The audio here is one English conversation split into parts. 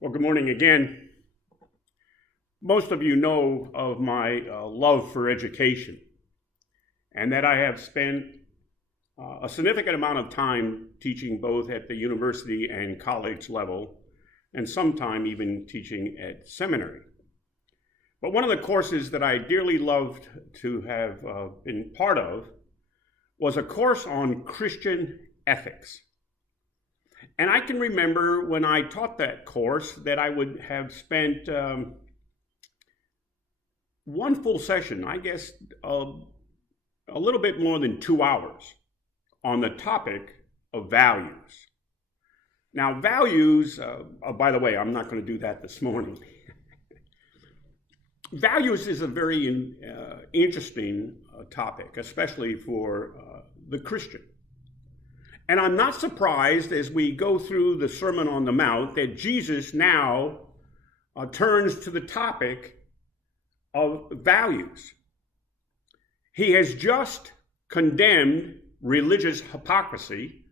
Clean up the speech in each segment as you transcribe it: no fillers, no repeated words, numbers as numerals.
Well, good morning again. Most of you know of my love for education and that I have spent a significant amount of time teaching both at the university and college level, and sometime even teaching at seminary. But one of the courses that I dearly loved to have been part of was a course on Christian ethics. And I can remember when I taught that course that I would have spent one full session, I guess a little bit more than 2 hours, on the topic of values. Now, values, by the way, I'm not going to do that this morning. Values is a very interesting topic, especially for the Christian. And I'm not surprised as we go through the Sermon on the Mount that Jesus now turns to the topic of values. He has just condemned religious hypocrisy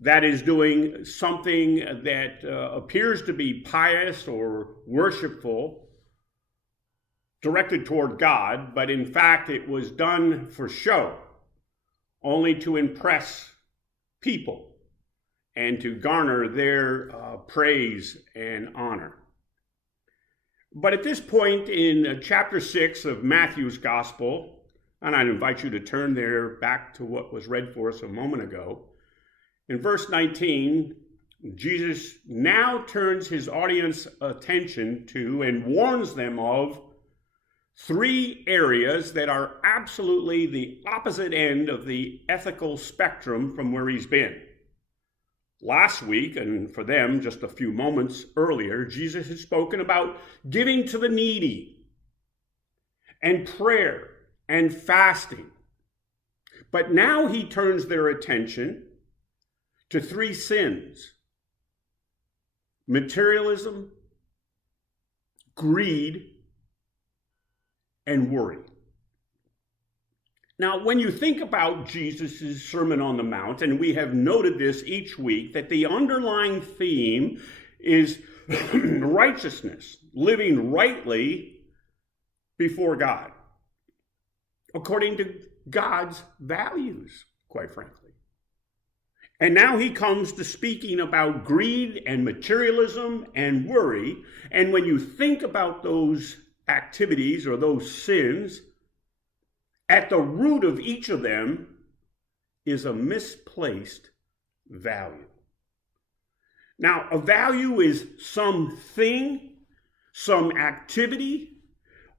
that is doing something that appears to be pious or worshipful, directed toward God, but in fact it was done for show, only to impress people and to garner their praise and honor. But at this point in chapter 6 of Matthew's Gospel, and I'd invite you to turn there back to what was read for us a moment ago, in verse 19, Jesus now turns his audience attention to and warns them of 3 areas that are absolutely the opposite end of the ethical spectrum from where he's been. Last week, and for them just a few moments earlier, Jesus had spoken about giving to the needy and prayer and fasting. But now he turns their attention to 3 sins: materialism, greed, and worry. Now, when you think about Jesus' Sermon on the Mount, and we have noted this each week, that the underlying theme is righteousness, living rightly before God, according to God's values, quite frankly. And now he comes to speaking about greed and materialism and worry, and when you think about those activities or those sins, at the root of each of them is a misplaced value. Now, a value is something, some activity,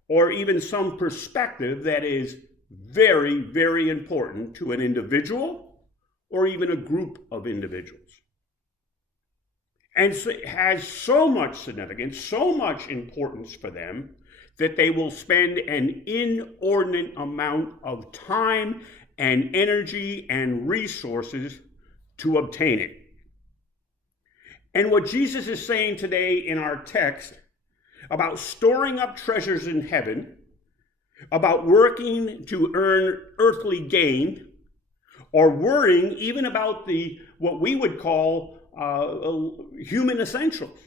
or even some perspective that is very, very important to an individual or even a group of individuals. And so it has so much significance, so much importance for them, that they will spend an inordinate amount of time and energy and resources to obtain it. And what Jesus is saying today in our text about storing up treasures in heaven, about working to earn earthly gain, or worrying even about what we would call human essentials,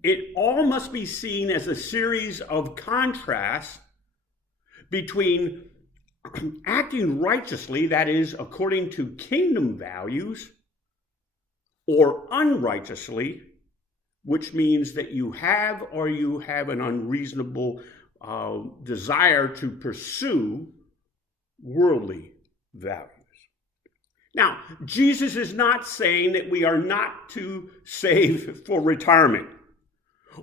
it all must be seen as a series of contrasts between acting righteously, that is, according to kingdom values, or unrighteously, which means that you have an unreasonable desire to pursue worldly values. Now, Jesus is not saying that we are not to save for retirement,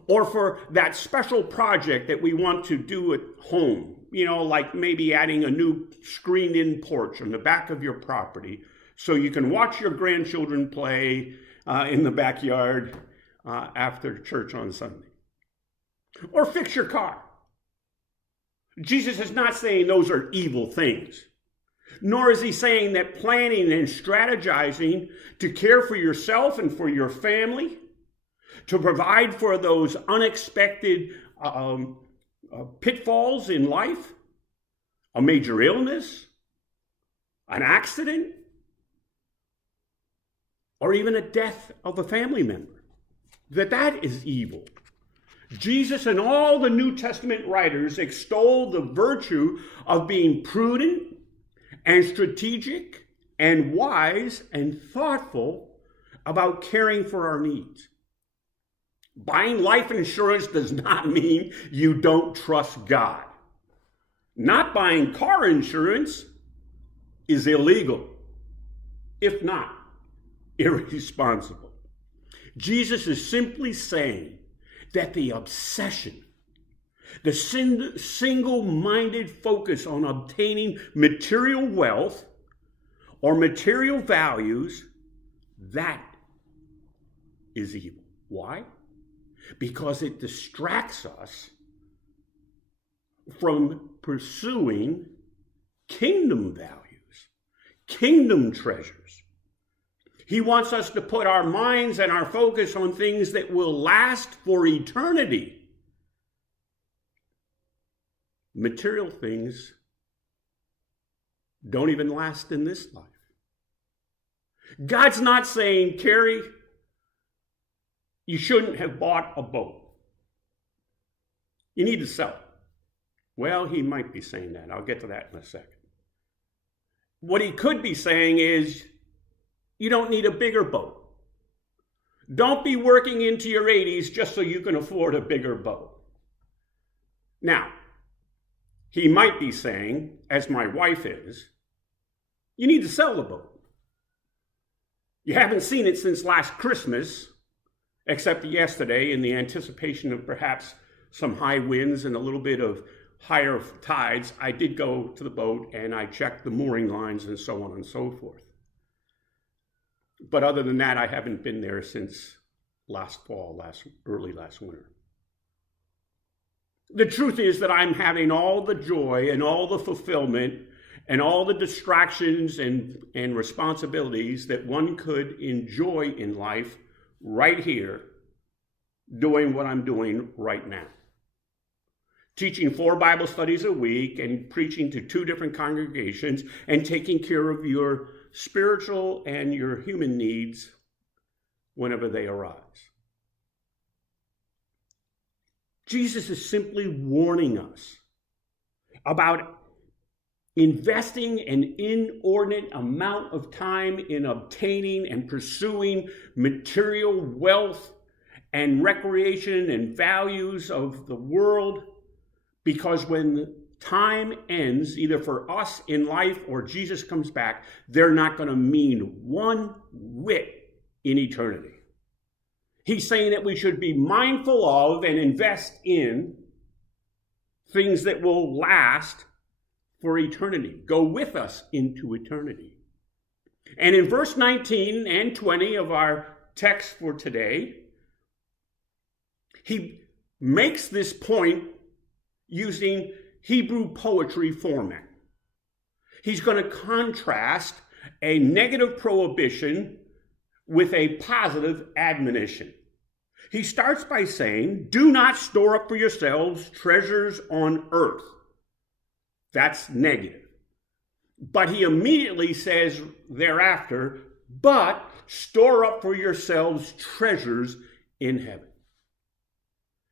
or for that special project that we want to do at home, like maybe adding a new screened-in porch on the back of your property so you can watch your grandchildren play in the backyard after church on Sunday. Or fix your car. Jesus is not saying those are evil things, nor is he saying that planning and strategizing to care for yourself and for your family, to provide for those unexpected pitfalls in life, a major illness, an accident, or even a death of a family member. that is evil. Jesus and all the New Testament writers extol the virtue of being prudent and strategic and wise and thoughtful about caring for our needs. Buying life insurance does not mean you don't trust God. Not buying car insurance is illegal, if not irresponsible. Jesus is simply saying that the obsession, the single-minded focus on obtaining material wealth or material values, that is evil. Why? Because it distracts us from pursuing kingdom values, kingdom treasures. He wants us to put our minds and our focus on things that will last for eternity. Material things don't even last in this life. God's not saying, Carrie, you shouldn't have bought a boat. You need to sell it. Well, he might be saying that. I'll get to that in a second. What he could be saying is, you don't need a bigger boat. Don't be working into your 80s just so you can afford a bigger boat. Now, he might be saying, as my wife is, you need to sell the boat. You haven't seen it since last Christmas, except yesterday in the anticipation of perhaps some high winds and a little bit of higher tides. I did go to the boat and I checked the mooring lines and so on and so forth. But other than that, I haven't been there since last fall, early last winter. The truth is that I'm having all the joy and all the fulfillment and all the distractions and responsibilities that one could enjoy in life right here, doing what I'm doing right now. Teaching 4 Bible studies a week and preaching to 2 different congregations and taking care of your spiritual and your human needs whenever they arise. Jesus is simply warning us about investing an inordinate amount of time in obtaining and pursuing material wealth and recreation and values of the world, because when time ends, either for us in life or Jesus comes back, they're not going to mean one whit in eternity. He's saying that we should be mindful of and invest in things that will last for eternity, go with us into eternity. And in verse 19 and 20 of our text for today, he makes this point using Hebrew poetry format. He's going to contrast a negative prohibition with a positive admonition. He starts by saying, do not store up for yourselves treasures on earth. That's negative. But he immediately says thereafter, but store up for yourselves treasures in heaven.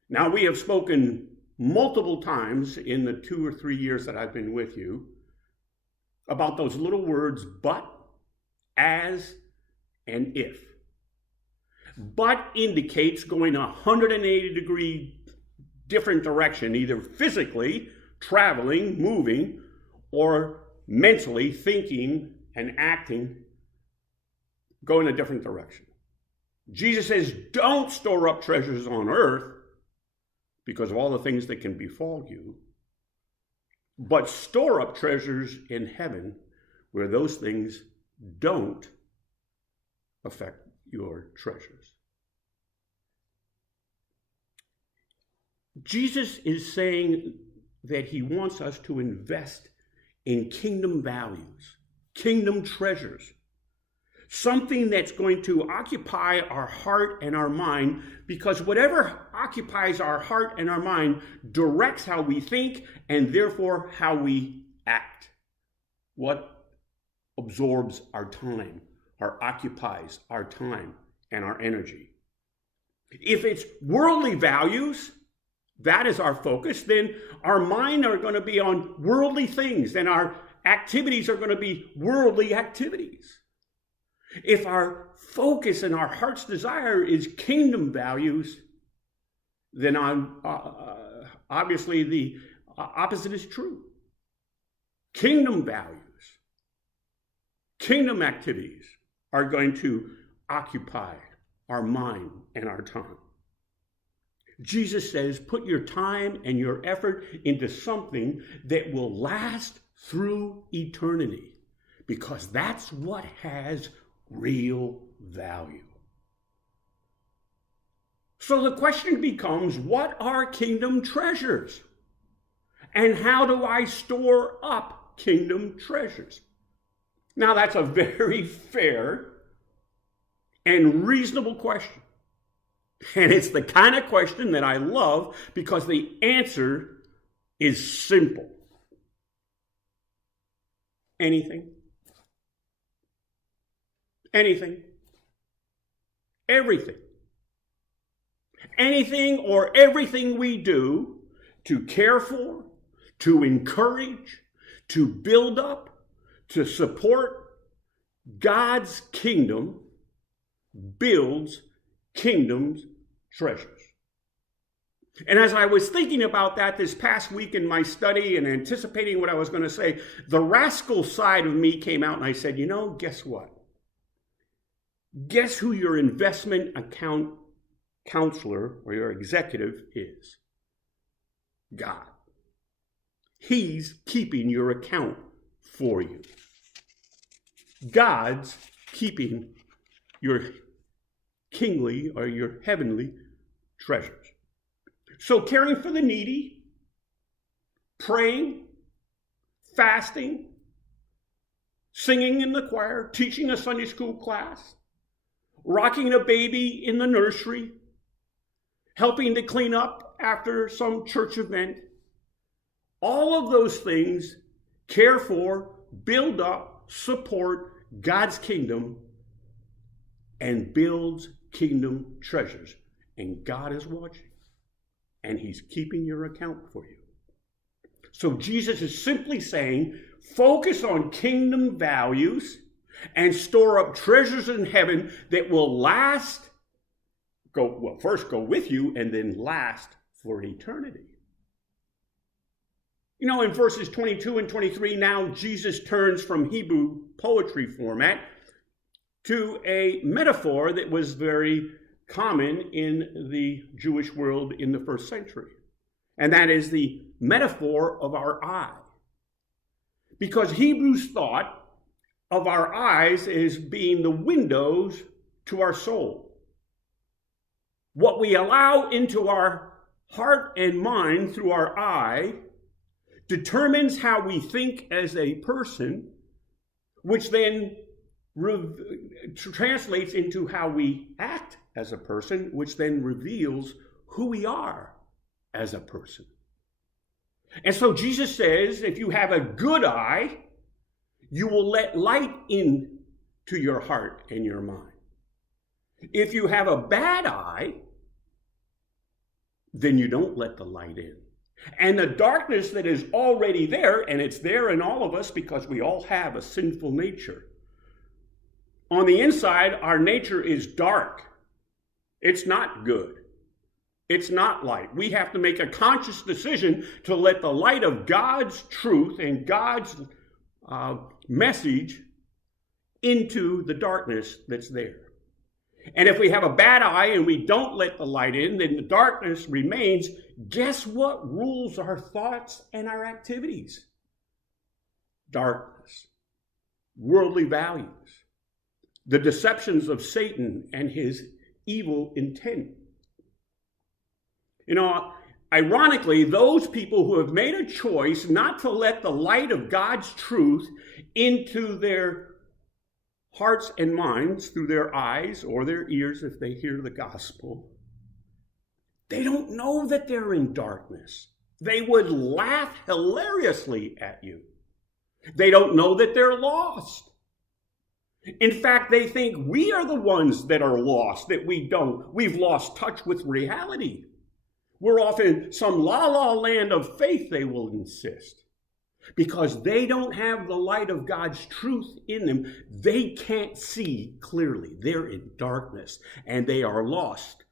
Now, we have spoken multiple times in the 2 or 3 years that I've been with you about those little words, but, as, and if. But indicates going 180-degree different direction, either physically, traveling, moving, or mentally thinking and acting, going a different direction. Jesus says, don't store up treasures on earth because of all the things that can befall you, but store up treasures in heaven where those things don't affect your treasures. Jesus is saying that he wants us to invest in kingdom values, kingdom treasures, something that's going to occupy our heart and our mind, because whatever occupies our heart and our mind directs how we think and therefore how we act. What absorbs our time, or occupies our time and our energy. If it's worldly values, that is our focus, then our mind are going to be on worldly things, and our activities are going to be worldly activities. If our focus and our heart's desire is kingdom values, then obviously the opposite is true. Kingdom values, kingdom activities are going to occupy our mind and our time. Jesus says, put your time and your effort into something that will last through eternity, because that's what has real value. So the question becomes, what are kingdom treasures? And how do I store up kingdom treasures? Now, that's a very fair and reasonable question. And it's the kind of question that I love because the answer is simple. Anything. Anything. Everything. Anything or everything we do to care for, to encourage, to build up, to support God's kingdom builds kingdom's treasures. And as I was thinking about that this past week in my study and anticipating what I was going to say, the rascal side of me came out and I said, guess what? Guess who your investment account counselor or your executive is? God. He's keeping your account for you. God's keeping your kingly or your heavenly treasures. So caring for the needy, praying, fasting, singing in the choir, teaching a Sunday school class, rocking a baby in the nursery, helping to clean up after some church event. All of those things care for, build up, support God's kingdom and builds kingdom treasures. And God is watching, and he's keeping your account for you. So Jesus is simply saying, focus on kingdom values and store up treasures in heaven that will last, first go with you and then last for eternity. In verses 22 and 23, now Jesus turns from Hebrew poetry format to a metaphor that was very common in the Jewish world in the first century. And that is the metaphor of our eye. Because Hebrews thought of our eyes as being the windows to our soul. What we allow into our heart and mind through our eye determines how we think as a person, which then translates into how we act as a person, which then reveals who we are as a person. And so Jesus says, if you have a good eye, you will let light in to your heart and your mind. If you have a bad eye, then you don't let the light in. And the darkness that is already there, and it's there in all of us because we all have a sinful nature. On the inside, our nature is dark. It's not good. It's not light. We have to make a conscious decision to let the light of God's truth and God's message into the darkness that's there. And if we have a bad eye and we don't let the light in, then the darkness remains. Guess what rules our thoughts and our activities? Darkness, worldly values, the deceptions of Satan and his evil intent. Ironically, those people who have made a choice not to let the light of God's truth into their hearts and minds through their eyes or their ears if they hear the gospel, they don't know that they're in darkness. They would laugh hilariously at you. They don't know that they're lost. In fact, they think we are the ones that are lost, that we've lost touch with reality. We're off in some la-la land of faith, they will insist. Because they don't have the light of God's truth in them, they can't see clearly. They're in darkness, and they are lost,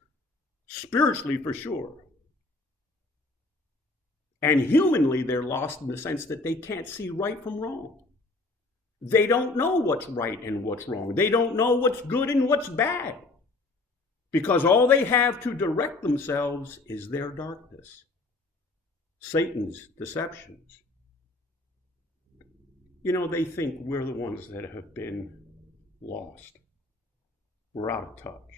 spiritually for sure. And humanly, they're lost in the sense that they can't see right from wrong. They don't know what's right and what's wrong. They don't know what's good and what's bad. Because all they have to direct themselves is their darkness, Satan's deceptions. You know, they think we're the ones that have been lost. We're out of touch.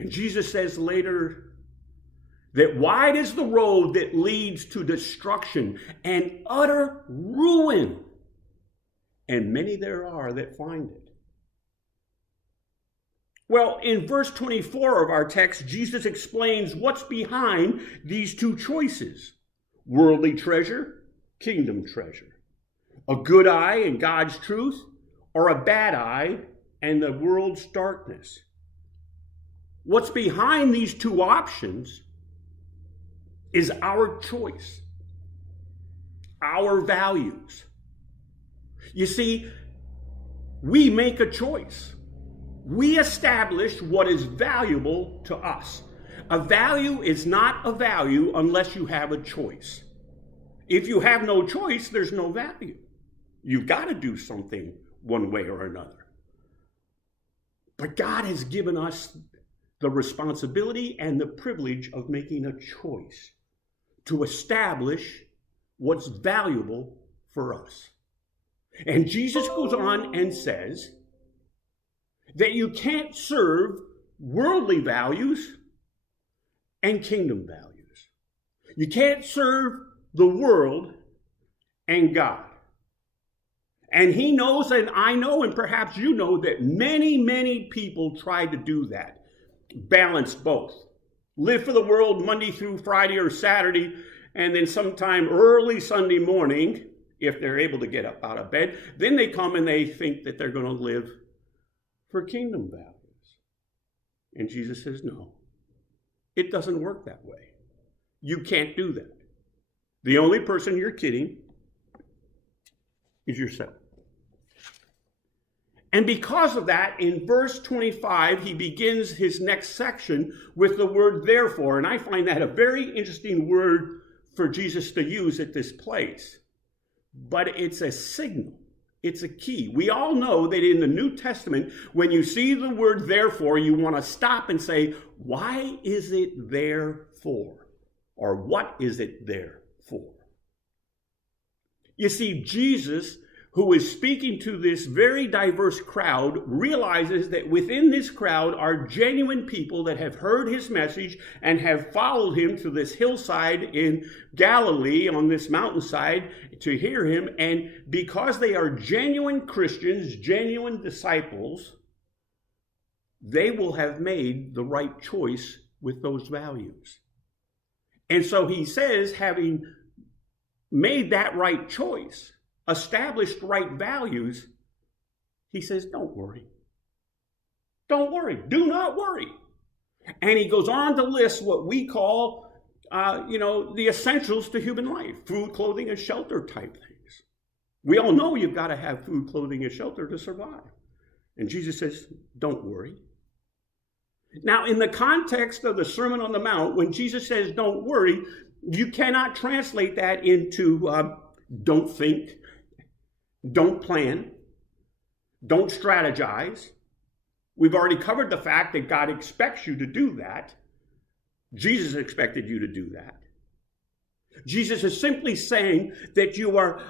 And Jesus says later that wide is the road that leads to destruction and utter ruin, and many there are that find it. Well, in verse 24 of our text, Jesus explains what's behind these two choices: worldly treasure, kingdom treasure. A good eye and God's truth, or a bad eye and the world's darkness. What's behind these two options is our choice, our values. You see, we make a choice. We establish what is valuable to us. A value is not a value unless you have a choice. If you have no choice, there's no value. You've got to do something one way or another. But God has given us the responsibility and the privilege of making a choice to establish what's valuable for us. And Jesus goes on and says that you can't serve worldly values and kingdom values. You can't serve the world and God. And he knows, and I know, and perhaps you know, that many, many people try to do that. Balance both. Live for the world Monday through Friday or Saturday, and then sometime early Sunday morning, if they're able to get up out of bed, then they come and they think that they're going to live for kingdom values. And Jesus says, no, it doesn't work that way. You can't do that. The only person you're kidding is yourself. And because of that, in verse 25, he begins his next section with the word therefore. And I find that a very interesting word for Jesus to use at this place. But it's a signal. It's a key. We all know that in the New Testament, when you see the word therefore, you want to stop and say, why is it there for? Or what is it there for? You see, Jesus, who is speaking to this very diverse crowd, realizes that within this crowd are genuine people that have heard his message and have followed him to this hillside in Galilee, on this mountainside, to hear him. And because they are genuine Christians, genuine disciples, they will have made the right choice with those values. And so he says, having made that right choice, established right values, he says, don't worry. Don't worry. Do not worry. And he goes on to list what we call, the essentials to human life: food, clothing, and shelter type things. We all know you've got to have food, clothing, and shelter to survive. And Jesus says, don't worry. Now, in the context of the Sermon on the Mount, when Jesus says, don't worry, you cannot translate that into don't think, don't plan, don't strategize. We've already covered the fact that God expects you to do that. Jesus expected you to do that. Jesus is simply saying that you are,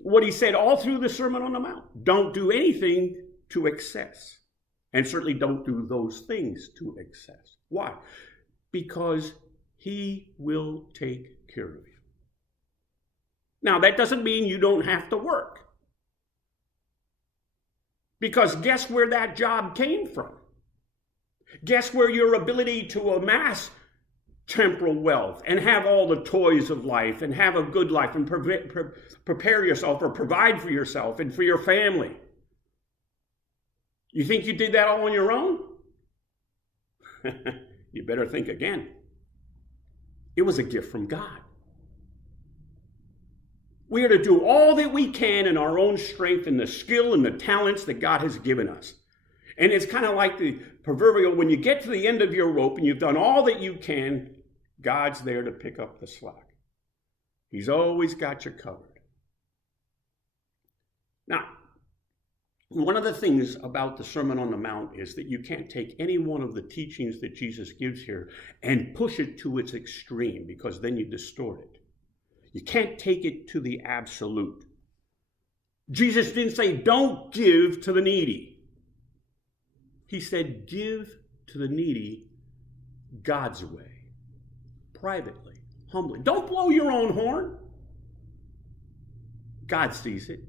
what he said all through the Sermon on the Mount, don't do anything to excess. And certainly don't do those things to excess. Why? Because he will take care of you. Now, that doesn't mean you don't have to work. Because guess where that job came from? Guess where your ability to amass temporal wealth and have all the toys of life and have a good life and prepare yourself or provide for yourself and for your family. You think you did that all on your own? You better think again. It was a gift from God. We are to do all that we can in our own strength and the skill and the talents that God has given us. And it's kind of like the proverbial, when you get to the end of your rope and you've done all that you can, God's there to pick up the slack. He's always got you covered. Now, one of the things about the Sermon on the Mount is that you can't take any one of the teachings that Jesus gives here and push it to its extreme, because then you distort it. You can't take it to the absolute. Jesus didn't say, don't give to the needy. He said, give to the needy God's way, privately, humbly. Don't blow your own horn. God sees it.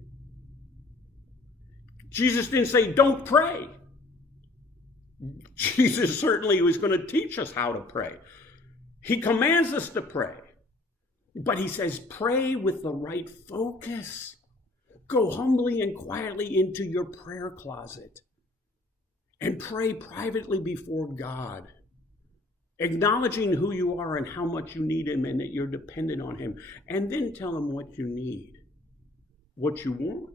Jesus didn't say, don't pray. Jesus certainly was going to teach us how to pray. He commands us to pray. But he says, pray with the right focus. Go humbly and quietly into your prayer closet and pray privately before God, acknowledging who you are and how much you need him and that you're dependent on him. And then tell him what you need, what you want.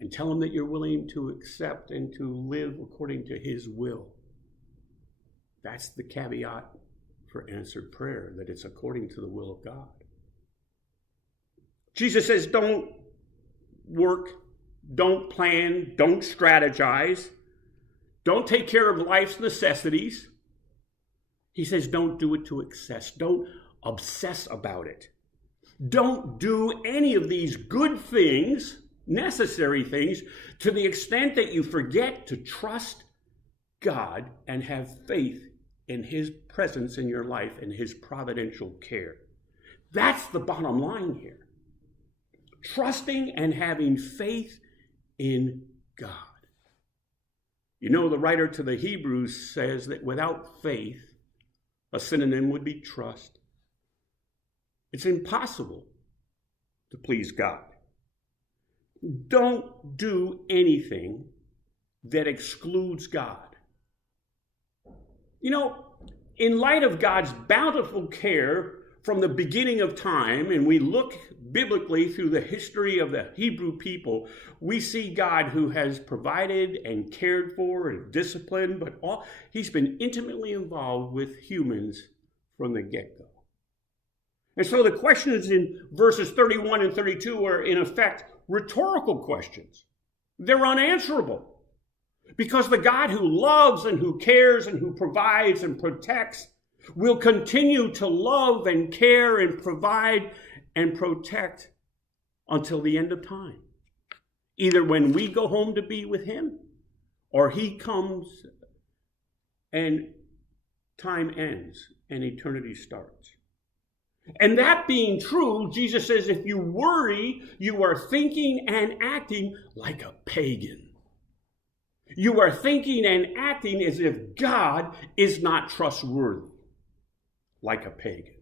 And tell him that you're willing to accept and to live according to his will. That's the caveat for answered prayer, that it's according to the will of God. Jesus says, don't work, don't plan, don't strategize, don't take care of life's necessities. He says, don't do it to excess. Don't obsess about it. Don't do any of these good things, necessary things, to the extent that you forget to trust God and have faith in his presence in your life and his providential care. That's the bottom line here. Trusting and having faith in God. You know, the writer to the Hebrews says that without faith, a synonym would be trust. It's impossible to please God. Don't do anything that excludes God. You know, in light of God's bountiful care from the beginning of time, and we look biblically through the history of the Hebrew people, we see God who has provided and cared for and disciplined, but he's been intimately involved with humans from the get-go. And so the questions in verses 31 and 32 are, in effect, rhetorical questions. They're unanswerable. Because the God who loves and who cares and who provides and protects will continue to love and care and provide and protect until the end of time. Either when we go home to be with him, or he comes and time ends and eternity starts. And that being true, Jesus says, if you worry, you are thinking and acting like a pagan. You are thinking and acting as if God is not trustworthy, like a pagan.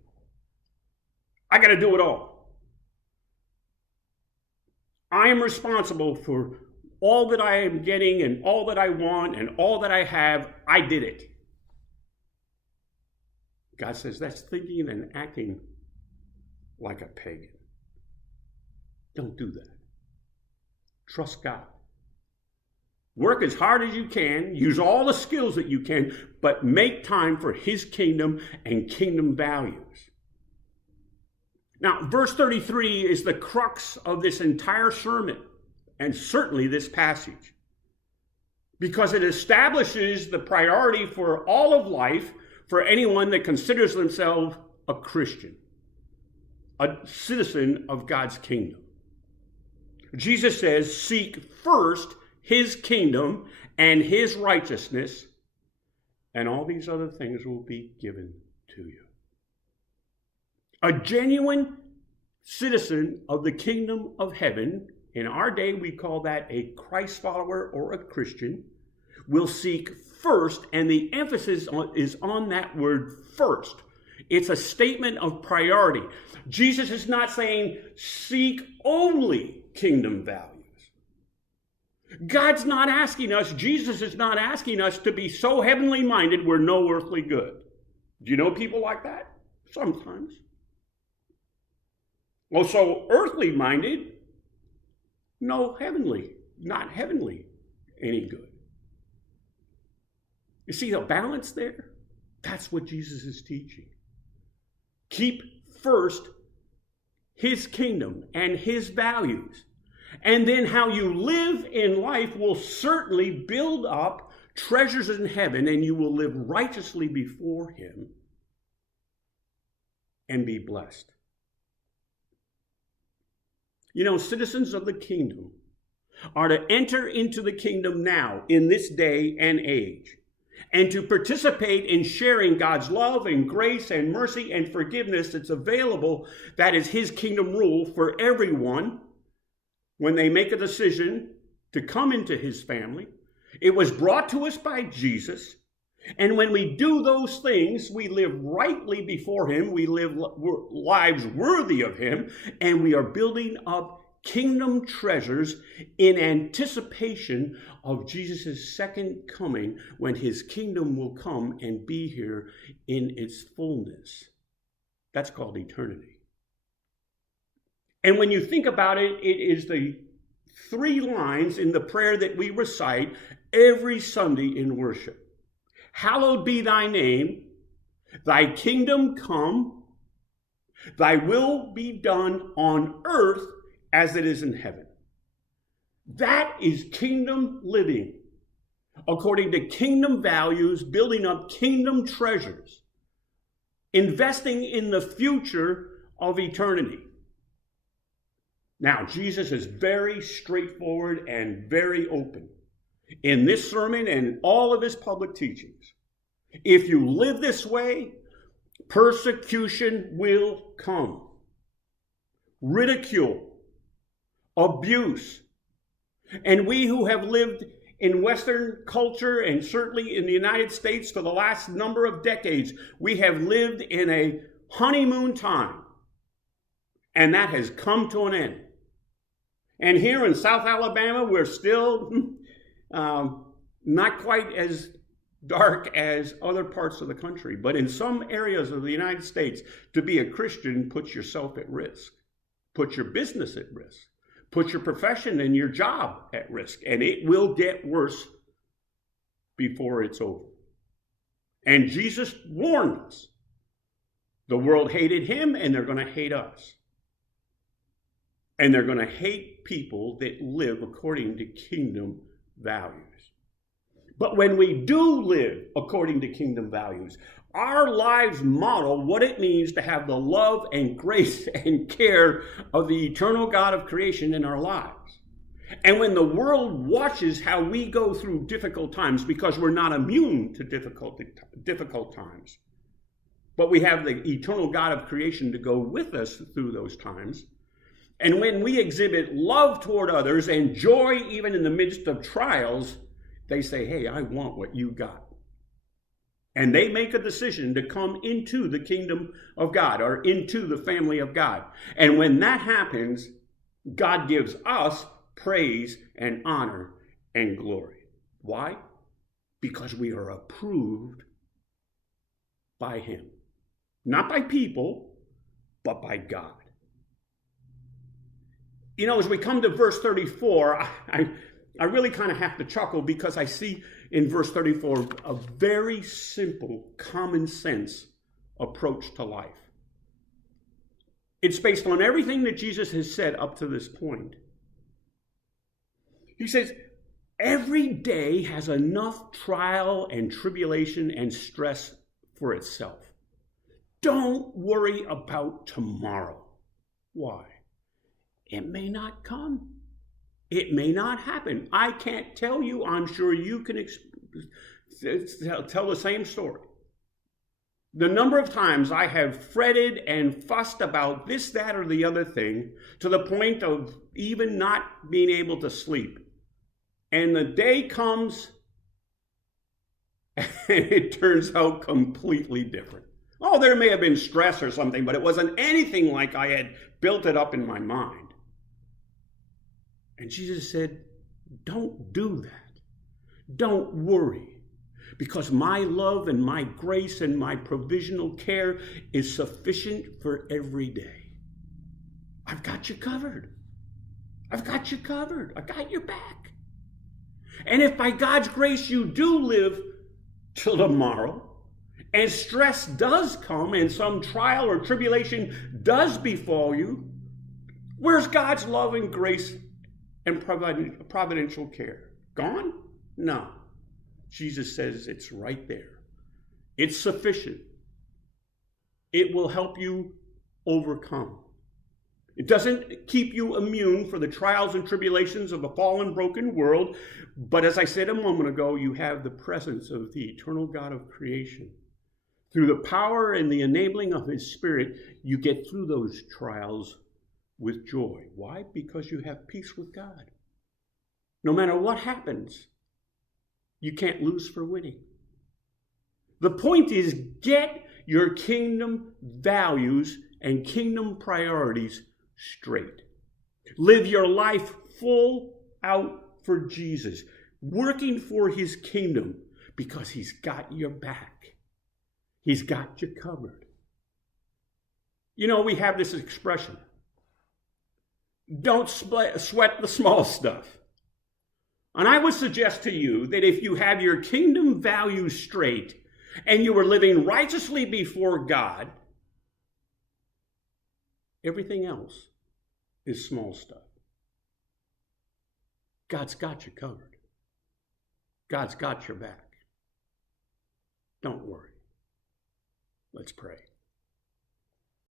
I got to do it all. I am responsible for all that I am getting and all that I want and all that I have. I did it. God says that's thinking and acting like a pagan. Don't do that. Trust God. Work as hard as you can, use all the skills that you can, but make time for his kingdom and kingdom values. Now, verse 33 is the crux of this entire sermon, and certainly this passage, because it establishes the priority for all of life for anyone that considers themselves a Christian, a citizen of God's kingdom. Jesus says, seek first his kingdom and his righteousness, and all these other things will be given to you. A genuine citizen of the kingdom of heaven, in our day we call that a Christ follower or a Christian, will seek first, and the emphasis is on that word first. It's a statement of priority. Jesus is not saying seek only kingdom values. God's not asking us, Jesus is not asking us to be so heavenly minded we're no earthly good. Do you know people like that? Sometimes. Well, so earthly minded, no heavenly, not heavenly any good. You see the balance there? That's what Jesus is teaching. Keep first his kingdom and his values. And then how you live in life will certainly build up treasures in heaven, and you will live righteously before him and be blessed. You know, citizens of the kingdom are to enter into the kingdom now in this day and age, and to participate in sharing God's love and grace and mercy and forgiveness that's available. That is his kingdom rule for everyone when they make a decision to come into his family. It was brought to us by Jesus. And when we do those things, we live rightly before him. We live lives worthy of him. And we are building up kingdom treasures in anticipation of Jesus' second coming, when his kingdom will come and be here in its fullness. That's called eternity. And when you think about it, it is the 3 lines in the prayer that we recite every Sunday in worship. Hallowed be thy name, thy kingdom come, thy will be done on earth as it is in heaven. That is kingdom living, according to kingdom values, building up kingdom treasures, investing in the future of eternity. Now, Jesus is very straightforward and very open in this sermon and all of his public teachings. If you live this way, persecution will come. Ridicule, abuse. And we who have lived in Western culture, and certainly in the United States for the last number of decades, we have lived in a honeymoon time. And that has come to an end. And here in South Alabama, we're still not quite as dark as other parts of the country. But in some areas of the United States, to be a Christian puts yourself at risk, puts your business at risk, puts your profession and your job at risk. And it will get worse before it's over. And Jesus warned us. The world hated him, and they're going to hate us. And they're going to hate people that live according to kingdom values. But when we do live according to kingdom values, our lives model what it means to have the love and grace and care of the eternal God of creation in our lives. And when the world watches how we go through difficult times, because we're not immune to difficult times, but we have the eternal God of creation to go with us through those times. And when we exhibit love toward others and joy even in the midst of trials, they say, hey, I want what you got. And they make a decision to come into the kingdom of God, or into the family of God. And when that happens, God gives us praise and honor and glory. Why? Because we are approved by him. Not by people, but by God. You know, as we come to verse 34, I really kind of have to chuckle, because I see in verse 34 a very simple, common sense approach to life. It's based on everything that Jesus has said up to this point. He says, every day has enough trial and tribulation and stress for itself. Don't worry about tomorrow. Why? It may not come. It may not happen. I can't tell you. I'm sure you can tell the same story. The number of times I have fretted and fussed about this, that, or the other thing, to the point of even not being able to sleep. And the day comes, and it turns out completely different. Oh, there may have been stress or something, but it wasn't anything like I had built it up in my mind. And Jesus said, Don't do that. Don't worry, because my love and my grace and my provisional care is sufficient for every day. I've got you covered. I've got you covered. I got your back. And if by God's grace you do live till tomorrow, and stress does come and some trial or tribulation does befall you, where's God's love and grace and providential care? Gone? No. Jesus says it's right there. It's sufficient. It will help you overcome. It doesn't keep you immune for the trials and tribulations of a fallen, broken world, but as I said a moment ago, you have the presence of the eternal God of creation. Through the power and the enabling of His Spirit, you get through those trials with joy. Why? Because you have peace with God. No matter what happens, you can't lose for winning. The point is, get your kingdom values and kingdom priorities straight. Live your life full out for Jesus, working for His kingdom, because He's got your back. He's got you covered. You know, we have this expression, don't sweat the small stuff. And I would suggest to you that if you have your kingdom values straight and you are living righteously before God, everything else is small stuff. God's got you covered. God's got your back. Don't worry. Let's pray.